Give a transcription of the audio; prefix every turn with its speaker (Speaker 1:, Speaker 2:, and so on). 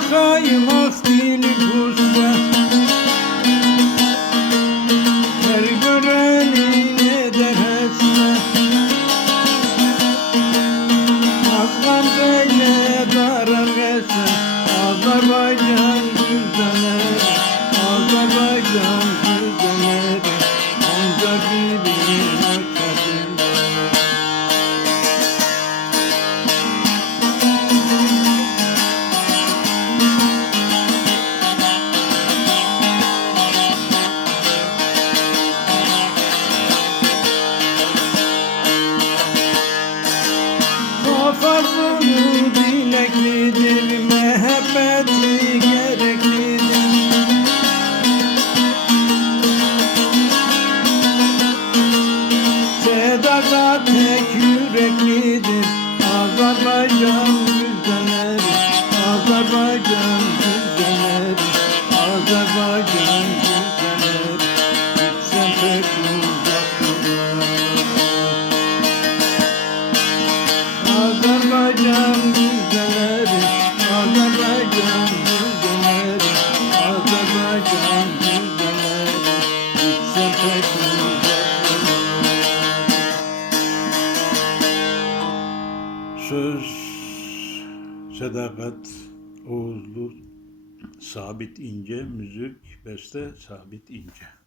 Speaker 1: Кохаємо в стилі буш. söz, sadakat, oğuzluk, Sabit İnce Müzik Beste Sabit İnce